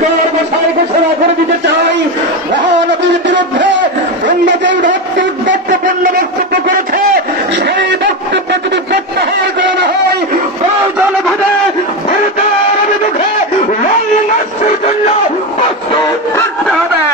কর্মশালা ঘোষণা করে দিতে চাই, মহানবীর বিরুদ্ধে তোমরা যে গুরুত্বপূর্ণ বক্তব্য করেছে সেই বক্তব্য যদি প্রত্যাহার করে না হয়, প্রয়োজন ভেবে ভারতের অভিমুখে লং মার্চের জন্য প্রস্তুত করতে হবে।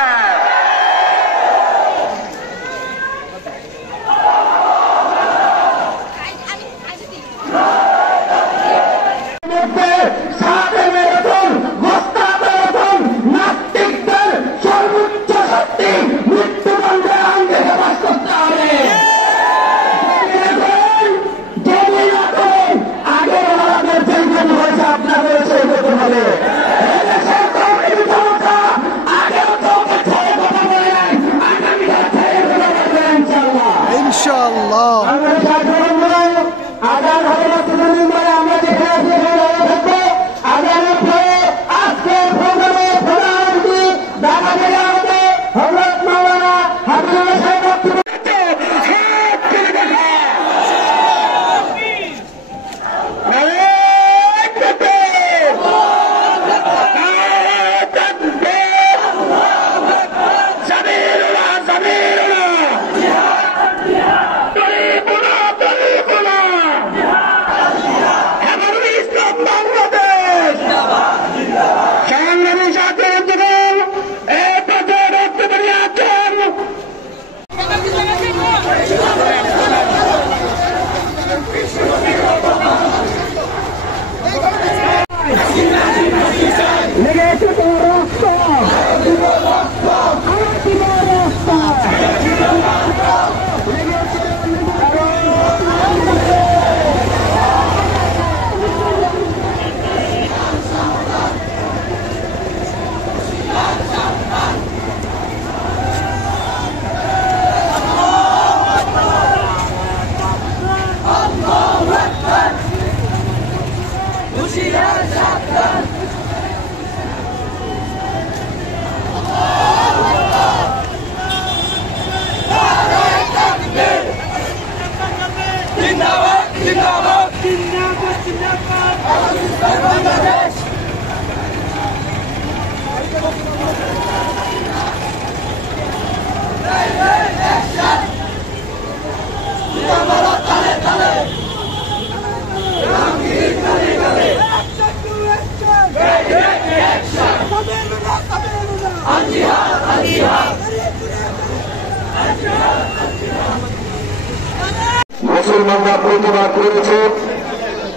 মুসলমানরা প্রতিবাদ করেছে।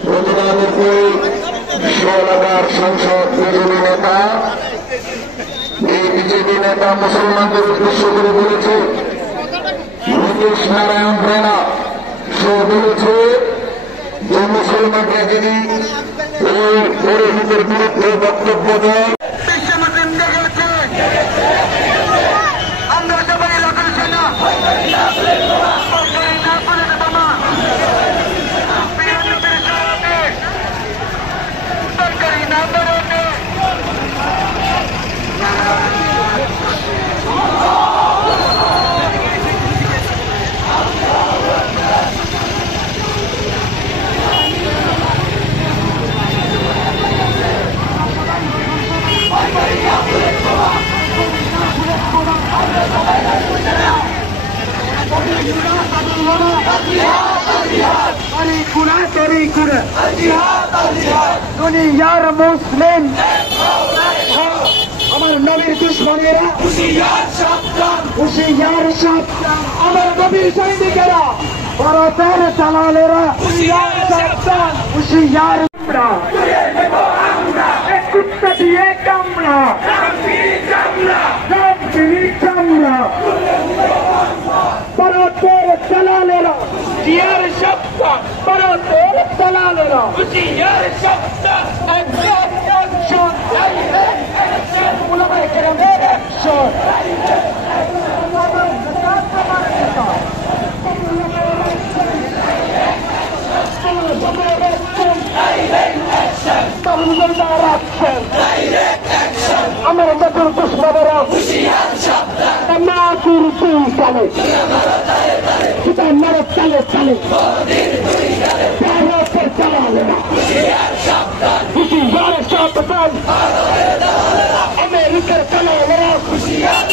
প্রতিবাদের পরে এলাকার সংসদ বিজেপি নেতা এই বিজেপি নেতা মুসলমানদের উদ্দেশ্য করে বলেছে, নীতিশ নারায়ণ রানা সে বলেছে যে মুসলমানরা যদি এই পরিহিতের বিরুদ্ধে বক্তব্য দেয় দুনিয়ার মুসলিম আমার নবীর দুশ্মনেরা হুঁশিয়ার সাবধান, আমার নবীর সৈনিকেরা ভারতের দালালেরা হুঁশিয়ার সাবধান, কুত্তা দিয়ে কামড়া ভারতের দালালেরা হুঁশিয়ার সাবধান, ভারতের দালালেরা হুঁশিয়ার সাবধান, উলামায়ে কেরামের অ্যাকশন, আমার নতুন দুশ্মনেরা মাতুর দুই কালে সেটা মারো চালে চালে ভারতের চালালে না হুঁশিয়ার সাবধান चलो खुशियार